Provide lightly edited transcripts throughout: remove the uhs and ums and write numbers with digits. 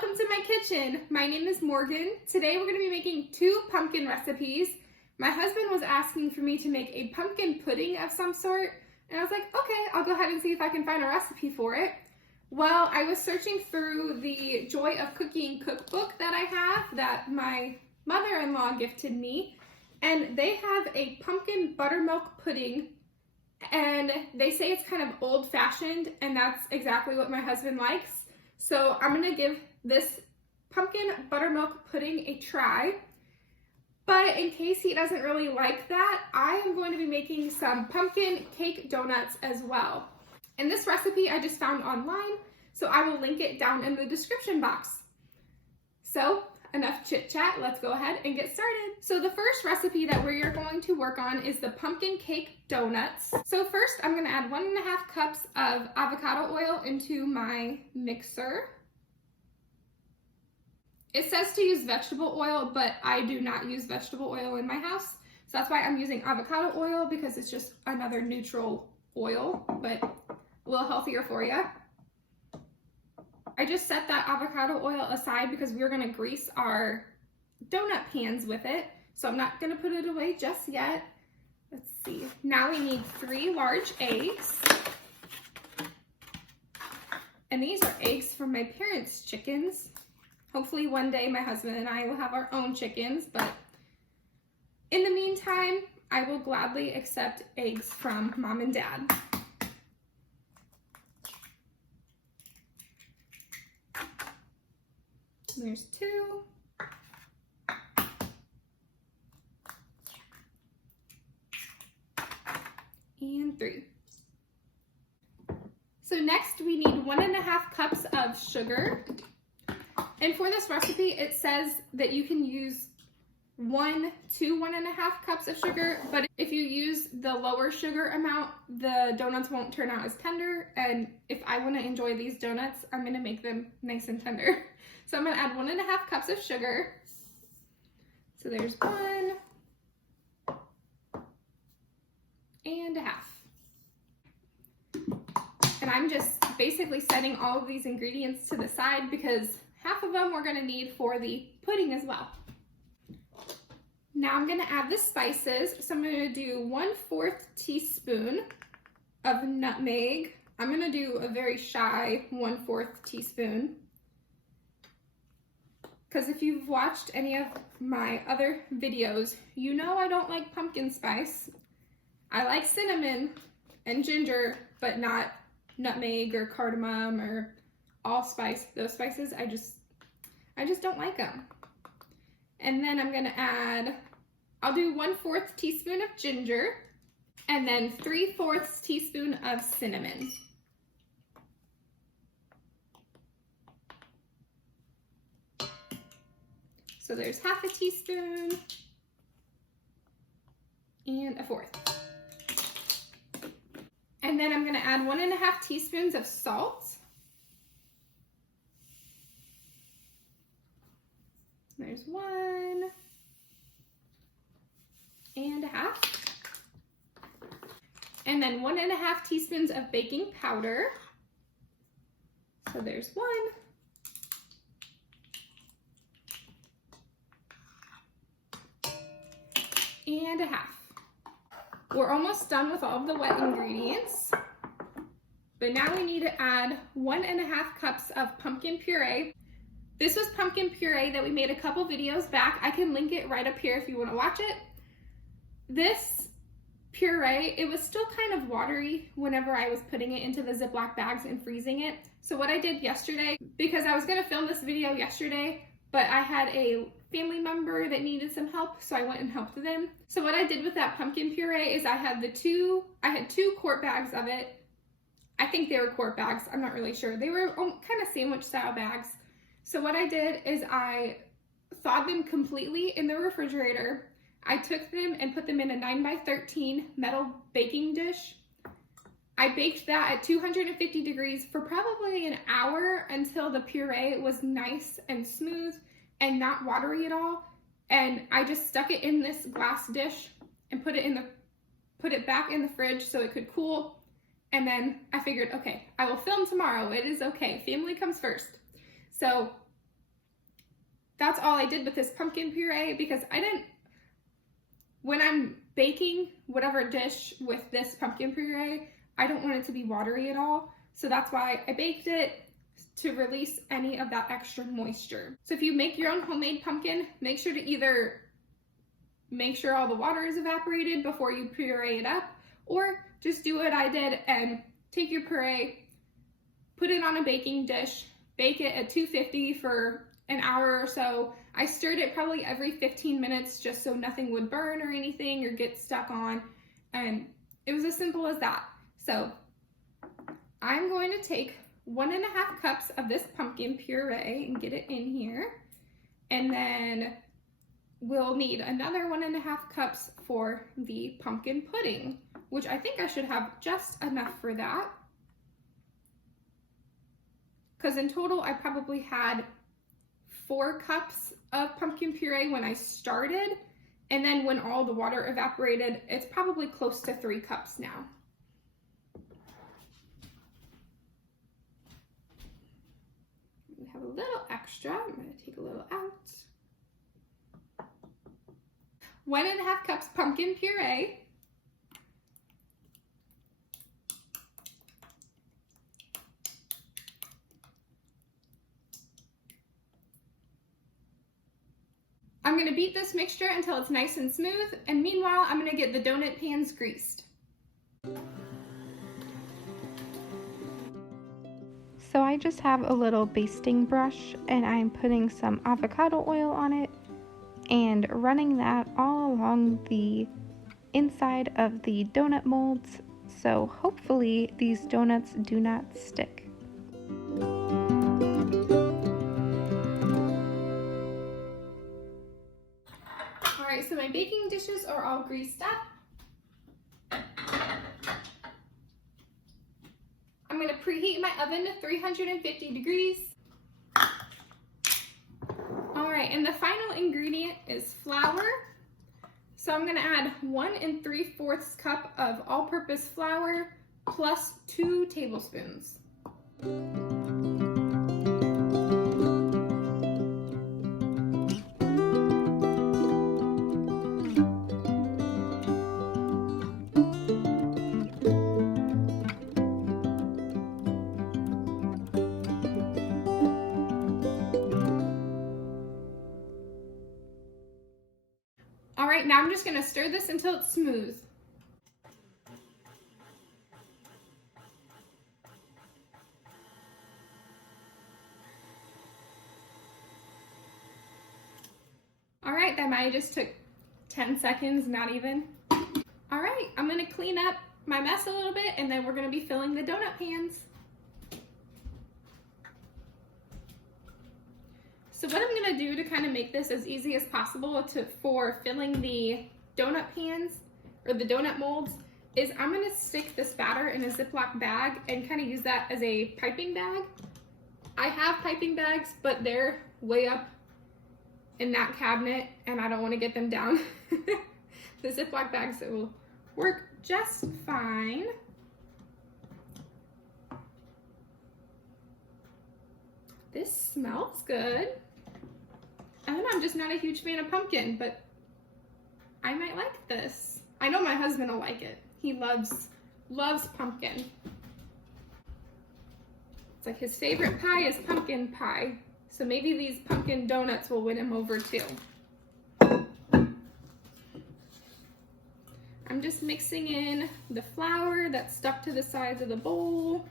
welcome to my kitchen. My name is Morgan. Today we're going to be making two pumpkin recipes. My husband was asking for me to make a pumpkin pudding of some sort, and I was like, okay, I'll go ahead and see if I can find a recipe for it. Well, I was searching through the Joy of Cooking cookbook that I have that my mother-in-law gifted me, and they have a pumpkin buttermilk pudding, and they say it's kind of old-fashioned, and that's exactly what my husband likes. So I'm going to give this pumpkin buttermilk pudding a try. But in case he doesn't really like that, I am going to be making some pumpkin cake donuts as well. And this recipe I just found online, so I will link it down in the description box. So enough chit chat, let's go ahead and get started. So the first recipe that we're going to work on is the pumpkin cake donuts. So first I'm going to add 1.5 cups of avocado oil into my mixer. It says to use vegetable oil, but I do not use vegetable oil in my house. So that's why I'm using avocado oil, because it's just another neutral oil, but a little healthier for you. I just set that avocado oil aside because we're going to grease our donut pans with it. So I'm not going to put it away just yet. Let's see. Now we need 3 large eggs. And these are eggs from my parents' chickens. Hopefully one day my husband and I will have our own chickens, but in the meantime, I will gladly accept eggs from mom and dad. There's 2. And 3. So next we need 1.5 cups of sugar. And for this recipe, it says that you can use 1 to 1.5 cups of sugar, but if you use the lower sugar amount, the donuts won't turn out as tender. And if I want to enjoy these donuts, I'm going to make them nice and tender. So I'm going to add 1.5 cups of sugar. So there's 1 and a half. And I'm just basically setting all of these ingredients to the side because half of them we're going to need for the pudding as well. Now I'm going to add the spices. So I'm going to do 1/4 teaspoon of nutmeg. I'm going to do a very shy 1/4 teaspoon. Because if you've watched any of my other videos, you know I don't like pumpkin spice. I like cinnamon and ginger, but not nutmeg or cardamom or allspice. Those spices, I just don't like them. And then I'm gonna add, I'll do 1/4 teaspoon of ginger, and then 3/4 teaspoon of cinnamon. So there's 1/2 teaspoon and 1/4. And then I'm gonna add 1.5 teaspoons of salt. There's 1 and a half. And then 1.5 teaspoons of baking powder. So there's 1. And a half. We're almost done with all of the wet ingredients. But now we need to add 1.5 cups of pumpkin puree. This was pumpkin puree that we made a couple videos back. I can link it right up here if you want to watch it. This puree, it was still kind of watery whenever I was putting it into the Ziploc bags and freezing it. So what I did yesterday, because I was going to film this video yesterday, but I had a family member that needed some help, so I went and helped them. So what I did with that pumpkin puree is I had 2 quart bags of it. I think they were quart bags, I'm not really sure. They were kind of sandwich style bags. So what I did is I thawed them completely in the refrigerator. I took them and put them in a 9x13 metal baking dish. I baked that at 250 degrees for probably an hour until the puree was nice and smooth and not watery at all. And I just stuck it in this glass dish and put it back in the fridge so it could cool. And then I figured, okay, I will film tomorrow. It is okay. Family comes first. So that's all I did with this pumpkin puree, because when I'm baking whatever dish with this pumpkin puree, I don't want it to be watery at all. So that's why I baked it, to release any of that extra moisture. So if you make your own homemade pumpkin, make sure to either make sure all the water is evaporated before you puree it up, or just do what I did and take your puree, put it on a baking dish, bake it at 250 for an hour or so. I stirred it probably every 15 minutes just so nothing would burn or anything or get stuck on, and it was as simple as that. So I'm going to take 1.5 cups of this pumpkin puree and get it in here, and then we'll need another 1.5 cups for the pumpkin pudding, which I think I should have just enough for that, because in total I probably had 4 cups of pumpkin puree when I started, and then when all the water evaporated, it's probably close to 3 cups now. We have a little extra. I'm going to take a little out. 1.5 cups pumpkin puree. I'm going to beat this mixture until it's nice and smooth, and meanwhile I'm going to get the donut pans greased. So I just have a little basting brush, and I'm putting some avocado oil on it and running that all along the inside of the donut molds, so hopefully these donuts do not stick. Alright, so my baking dishes are all greased up. I'm going to preheat my oven to 350 degrees. Alright, and the final ingredient is flour. So I'm going to add 1 3/4 cup of all-purpose flour plus 2 tablespoons. Alright, now I'm just going to stir this until it's smooth. Alright, that might have just took 10 seconds, not even. Alright, I'm going to clean up my mess a little bit, and then we're going to be filling the donut pans. So what I'm going to do to kind of make this as easy as possible for filling the donut pans or the donut molds is I'm going to stick this batter in a Ziploc bag and kind of use that as a piping bag. I have piping bags, but they're way up in that cabinet and I don't want to get them down. The Ziploc bags will work just fine. This smells good. I don't know, I'm just not a huge fan of pumpkin, but I might like this. I know my husband will like it. He loves pumpkin. It's like his favorite pie is pumpkin pie. So maybe these pumpkin donuts will win him over too. I'm just mixing in the flour that's stuck to the sides of the bowl.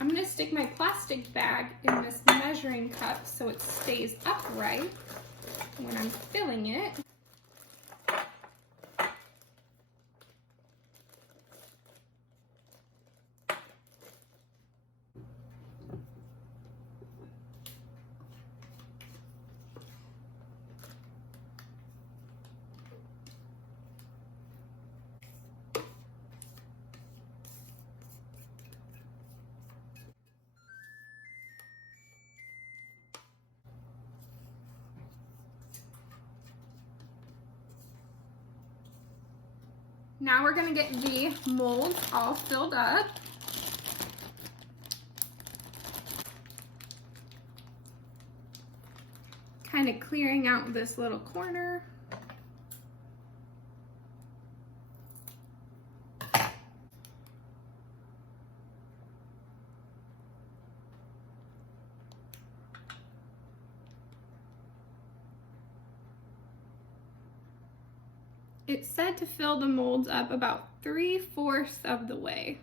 I'm going to stick my plastic bag in this measuring cup so it stays upright when I'm filling it. Now we're gonna get the molds all filled up. Kind of clearing out this little corner. It said to fill the molds up about 3/4 of the way.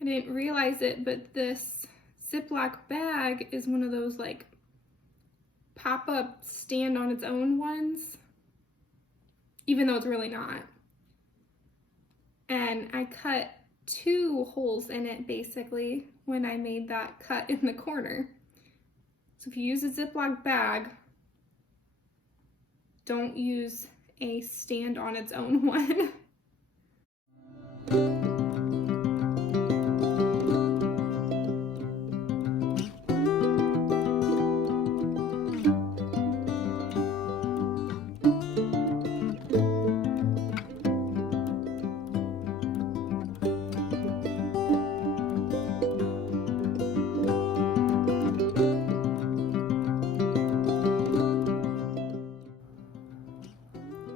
I didn't realize it, but this Ziploc bag is one of those like pop-up stand on its own ones, even though it's really not. And I cut 2 holes in it basically when I made that cut in the corner. So if you use a Ziploc bag, don't use a stand on its own one.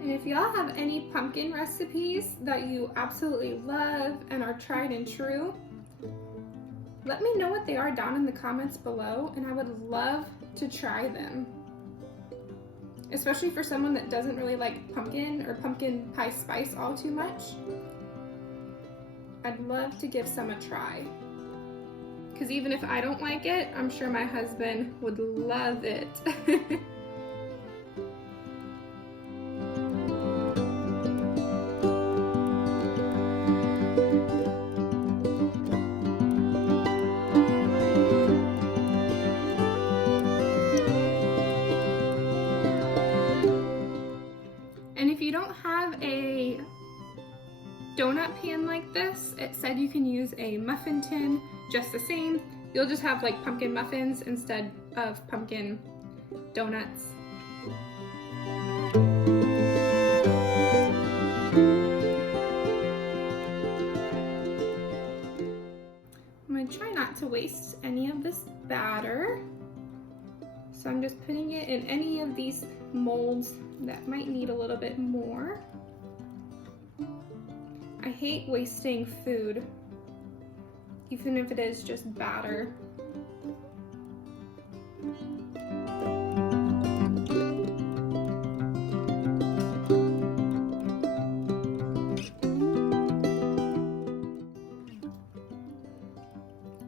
If y'all have any pumpkin recipes that you absolutely love and are tried and true, let me know what they are down in the comments below, and I would love to try them. Especially for someone that doesn't really like pumpkin or pumpkin pie spice all too much. I'd love to give some a try. Because even if I don't like it, I'm sure my husband would love it. And if you don't have a donut pan like this, it said you can use a muffin tin just the same. You'll just have like pumpkin muffins instead of pumpkin donuts. I'm gonna try not to waste any of this batter. So I'm just putting it in any of these molds that might need a little bit more. I hate wasting food, even if it is just batter.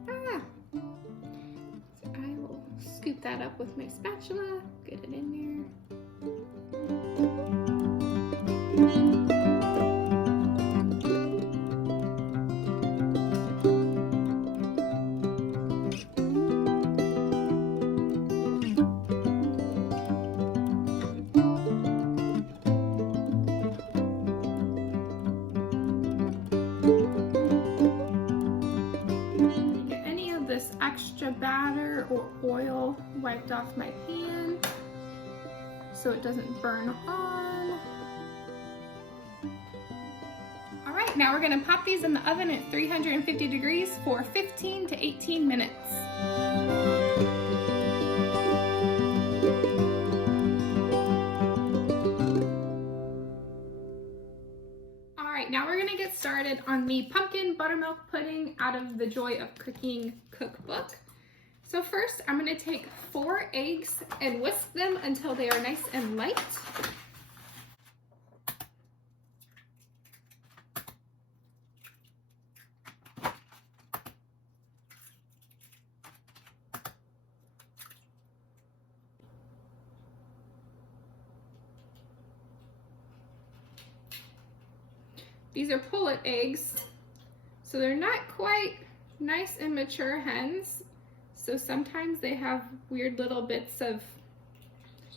So I will scoop that up with my spatula, get it in there. Extra batter or oil wiped off my pan so it doesn't burn on. All right, now we're gonna pop these in the oven at 350 degrees for 15 to 18 minutes. All right, now we're gonna get started on the pumpkin buttermilk pudding out of the Joy of Cooking cookbook. So first, I'm gonna take 4 eggs and whisk them until they are nice and light. These are pullet eggs, so they're not quite nice and mature hens. So sometimes they have weird little bits of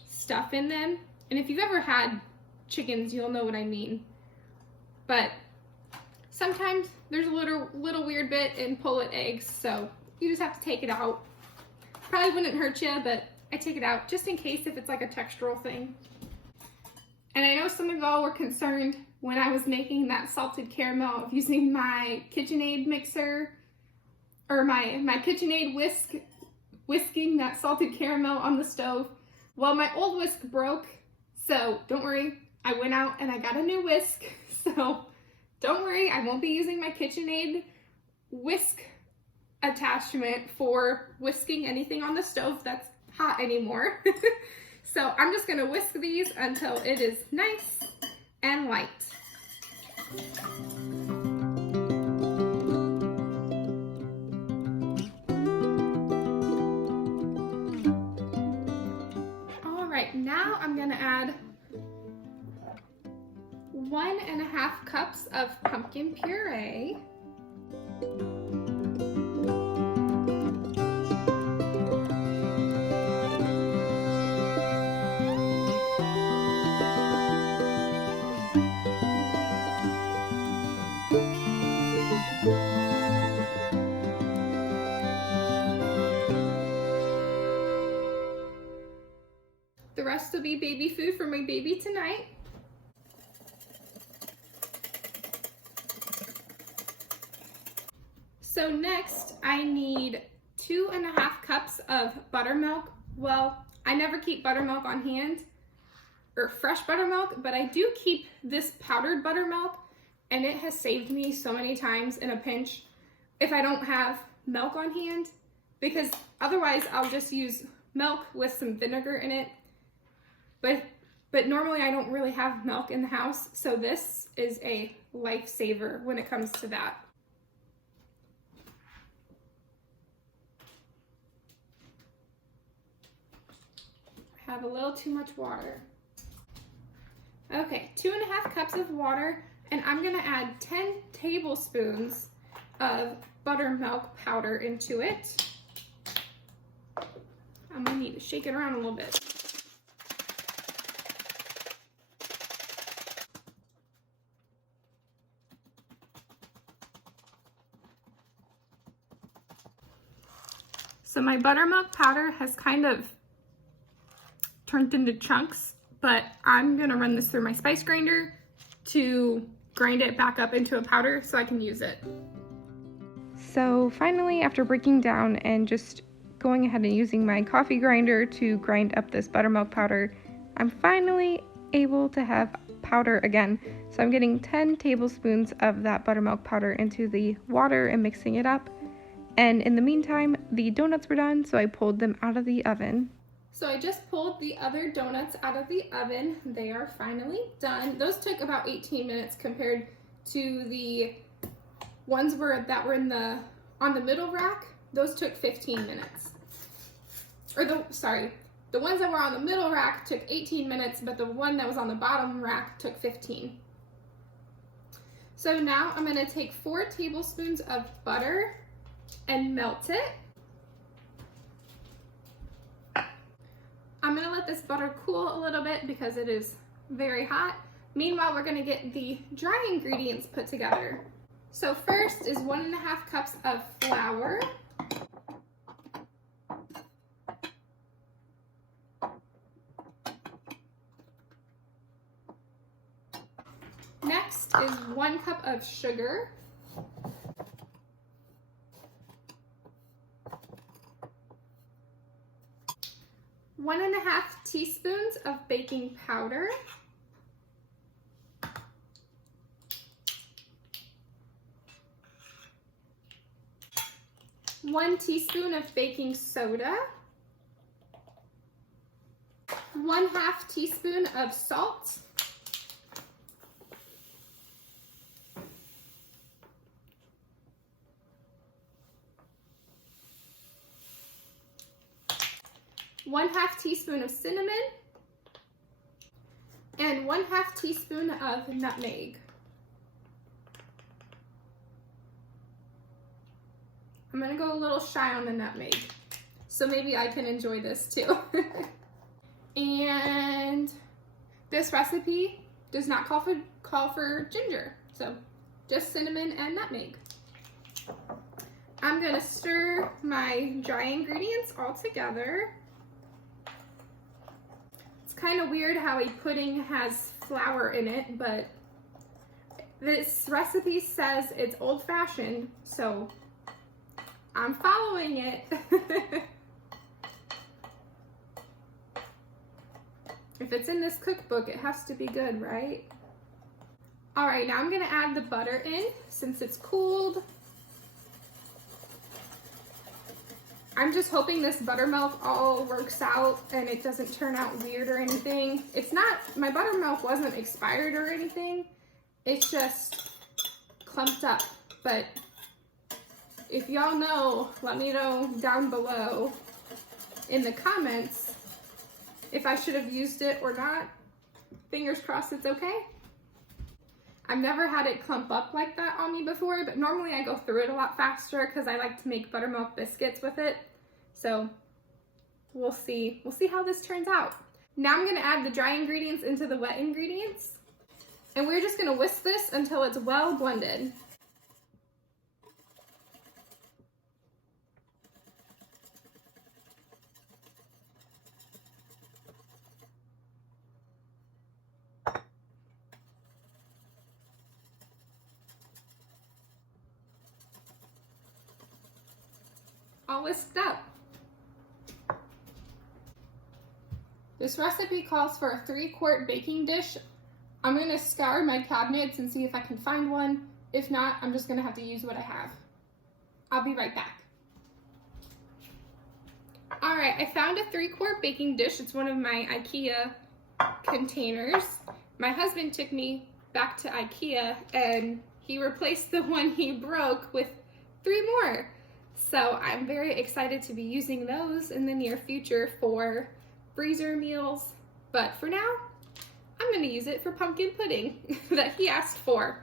stuff in them. And if you've ever had chickens, you'll know what I mean. But sometimes there's a little weird bit in pullet eggs, so you just have to take it out. Probably wouldn't hurt you, but I take it out just in case if it's like a textural thing. And I know some of y'all were concerned when I was making that salted caramel of using my KitchenAid mixer or my KitchenAid whisk, whisking that salted caramel on the stove. Well, my old whisk broke, so don't worry. I went out and I got a new whisk, so don't worry. I won't be using my KitchenAid whisk attachment for whisking anything on the stove that's hot anymore. So I'm just gonna whisk these until it is nice and light. All right, now I'm gonna add 1.5 cups of pumpkin puree. The rest will be baby food for my baby tonight. So next I need 2.5 cups of buttermilk. Well, I never keep buttermilk on hand or fresh buttermilk, but I do keep this powdered buttermilk, and it has saved me so many times in a pinch if I don't have milk on hand, because otherwise I'll just use milk with some vinegar in it. But normally I don't really have milk in the house, so this is a lifesaver when it comes to that. I have a little too much water. Okay, 2.5 cups of water, and I'm gonna add 10 tablespoons of buttermilk powder into it. I'm gonna need to shake it around a little bit. So my buttermilk powder has kind of turned into chunks, but I'm gonna run this through my spice grinder to grind it back up into a powder so I can use it. So finally, after breaking down and just going ahead and using my coffee grinder to grind up this buttermilk powder, I'm finally able to have powder again. So I'm getting 10 tablespoons of that buttermilk powder into the water and mixing it up. And in the meantime, the donuts were done, so I pulled them out of the oven. So I just pulled the other donuts out of the oven. They are finally done. Those took about 18 minutes compared to the ones that were on the middle rack. Those took 15 minutes. Or the ones that were on the middle rack took 18 minutes, but the one that was on the bottom rack took 15. So now I'm gonna take 4 tablespoons of butter and melt it. I'm gonna let this butter cool a little bit because it is very hot. Meanwhile, we're gonna get the dry ingredients put together. So first is 1.5 cups of flour. Next is 1 cup of sugar. One and a half teaspoons of baking powder. 1 teaspoon of baking soda. 1/2 teaspoon of salt. One-half teaspoon of cinnamon, and 1/2 teaspoon of nutmeg. I'm gonna go a little shy on the nutmeg, so maybe I can enjoy this too. And this recipe does not call for ginger, so just cinnamon and nutmeg. I'm gonna stir my dry ingredients all together. It's kind of weird how a pudding has flour in it, but this recipe says it's old-fashioned, so I'm following it. If it's in this cookbook, it has to be good, right? All right, now I'm gonna add the butter in since it's cooled. I'm just hoping this buttermilk all works out and it doesn't turn out weird or anything. It's not, my buttermilk wasn't expired or anything. It's just clumped up. But if y'all know, let me know down below in the comments if I should have used it or not. Fingers crossed it's okay. I've never had it clump up like that on me before, but normally I go through it a lot faster because I like to make buttermilk biscuits with it. So we'll see. We'll see how this turns out. Now I'm gonna add the dry ingredients into the wet ingredients. And we're just gonna whisk this until it's well blended. All whisked up. This recipe calls for a 3-quart baking dish. I'm gonna scour my cabinets and see if I can find one. If not, I'm just gonna have to use what I have. I'll be right back. All right, I found a 3-quart baking dish. It's one of my IKEA containers. My husband took me back to IKEA and he replaced the one he broke with 3 more. So I'm very excited to be using those in the near future for freezer meals. But for now, I'm gonna use it for pumpkin pudding that he asked for.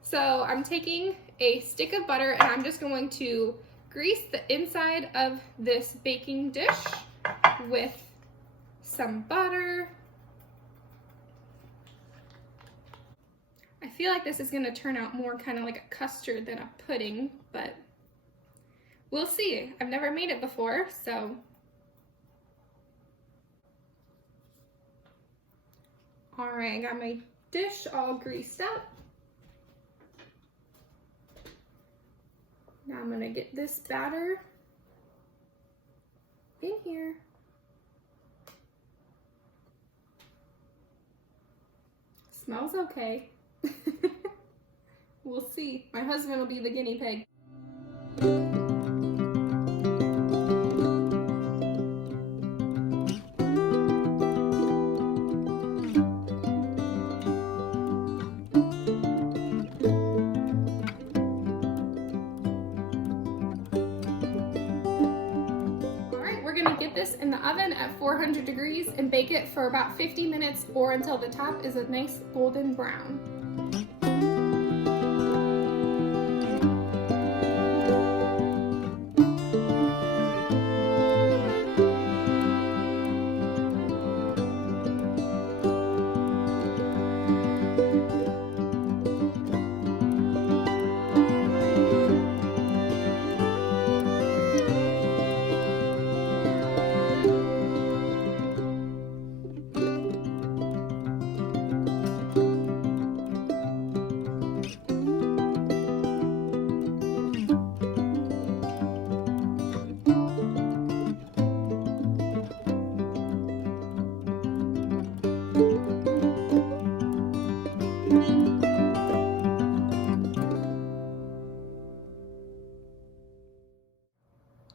So I'm taking a stick of butter and I'm just going to grease the inside of this baking dish with some butter. I feel like this is gonna turn out more kind of like a custard than a pudding, but we'll see. I've never made it before, so. All right, I got my dish all greased up. Now I'm gonna get this batter in here. Smells okay. We'll see. My husband will be the guinea pig. Get this in the oven at 400 degrees and bake it for about 50 minutes or until the top is a nice golden brown.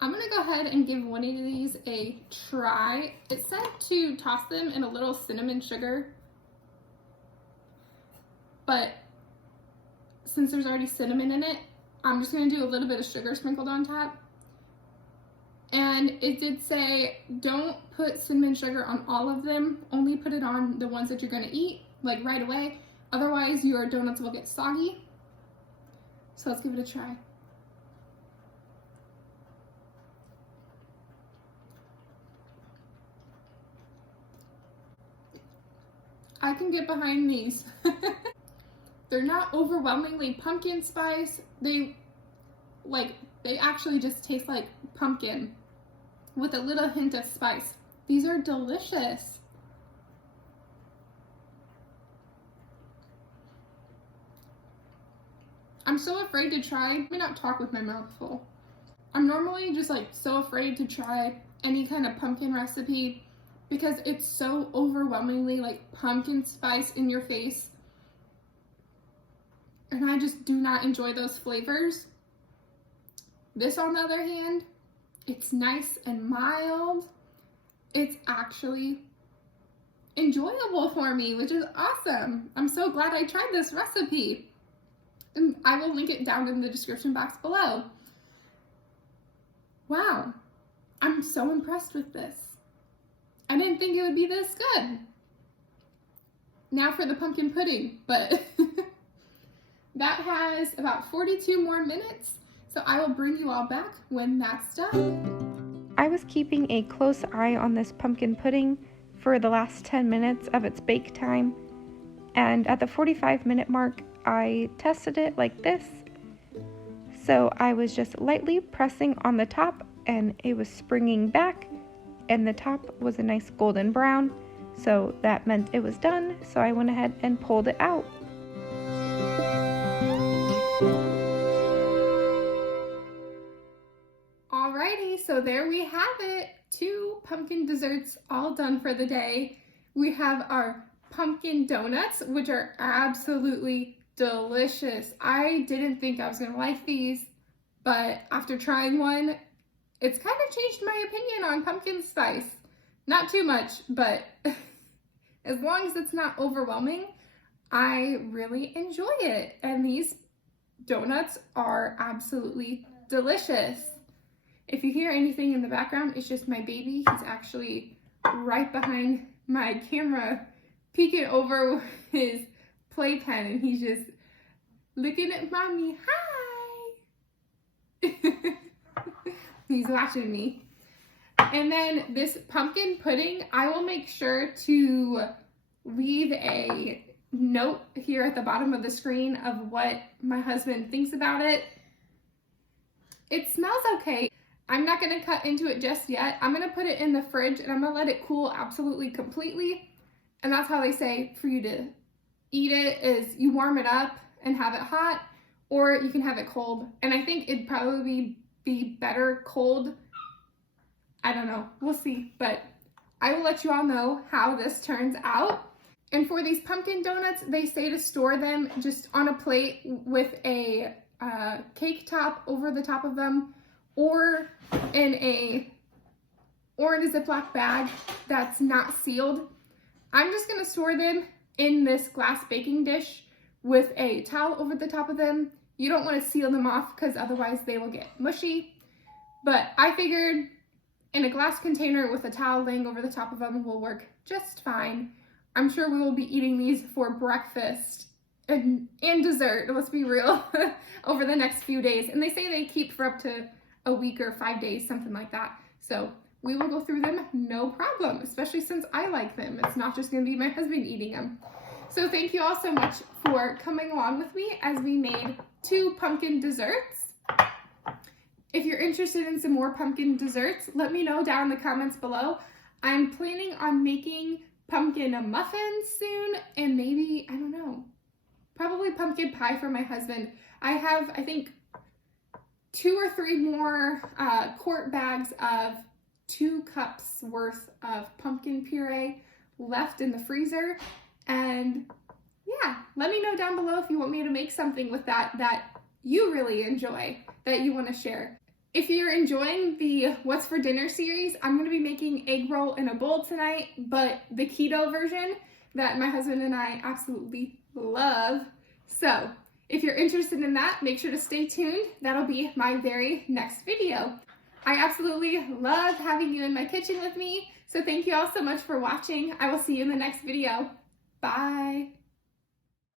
I'm gonna go ahead and give one of these a try. It said to toss them in a little cinnamon sugar, but since there's already cinnamon in it, I'm just gonna do a little bit of sugar sprinkled on top. And it did say, don't put cinnamon sugar on all of them, only put it on the ones that you're gonna eat, like right away. Otherwise, your donuts will get soggy. So let's give it a try. I can get behind these. They're not overwhelmingly pumpkin spice. They actually just taste like pumpkin with a little hint of spice. These are delicious. I'm so afraid to try. Let me not talk with my mouth full. I'm normally just like so afraid to try any kind of pumpkin recipe because it's so overwhelmingly like pumpkin spice in your face. And I just do not enjoy those flavors. This, on the other hand, it's nice and mild. It's actually enjoyable for me, which is awesome. I'm so glad I tried this recipe. And I will link it down in the description box below. Wow, I'm so impressed with this. I didn't think it would be this good. Now for the pumpkin pudding, but that has about 42 more minutes, so I will bring you all back when that's done. I was keeping a close eye on this pumpkin pudding for the last 10 minutes of its bake time, and at the 45-minute mark, I tested it like this. So I was just lightly pressing on the top and it was springing back, and the top was a nice golden brown, so that meant it was done, so I went ahead and pulled it out. Alrighty, so there we have it. 2 pumpkin desserts all done for the day. We have our pumpkin donuts, which are absolutely delicious. I didn't think I was gonna like these, but after trying one, it's kind of changed my opinion on pumpkin spice. Not too much, but as long as it's not overwhelming, I really enjoy it. And these donuts are absolutely delicious. If you hear anything in the background, it's just my baby. He's actually right behind my camera, peeking over his playpen, and he's just looking at mommy. Hi! He's watching me. And then this pumpkin pudding, I will make sure to leave a note here at the bottom of the screen of what my husband thinks about it. It smells okay. I'm not gonna cut into it just yet. I'm gonna put it in the fridge and I'm gonna let it cool absolutely completely. And that's how they say for you to eat it, is you warm it up and have it hot, or you can have it cold. And I think it'd probably be better cold. I don't know, we'll see, but I will let you all know how this turns out. And for these pumpkin donuts, they say to store them just on a plate with a cake top over the top of them, or in a Ziploc bag that's not sealed. I'm just gonna store them in this glass baking dish with a towel over the top of them. You don't want to seal them off because otherwise they will get mushy. But I figured in a glass container with a towel laying over the top of them will work just fine. I'm sure we will be eating these for breakfast and dessert, let's be real, over the next few days. And they say they keep for up to a week or 5 days, something like that. So we will go through them no problem, especially since I like them. It's not just gonna be my husband eating them. So thank you all so much for coming along with me as we made 2 pumpkin desserts. If you're interested in some more pumpkin desserts, let me know down in the comments below. I'm planning on making pumpkin muffins soon, and maybe, I don't know, probably pumpkin pie for my husband. I have, I think, 2 or 3 more quart bags of 2 cups worth of pumpkin puree left in the freezer. And yeah, let me know down below if you want me to make something with that you really enjoy, that you want to share. If you're enjoying the What's for Dinner series, I'm going to be making egg roll in a bowl tonight, but the keto version that my husband and I absolutely love. So if you're interested in that, make sure to stay tuned. That'll be my very next video. I absolutely love having you in my kitchen with me. So thank you all so much for watching. I will see you in the next video. Bye.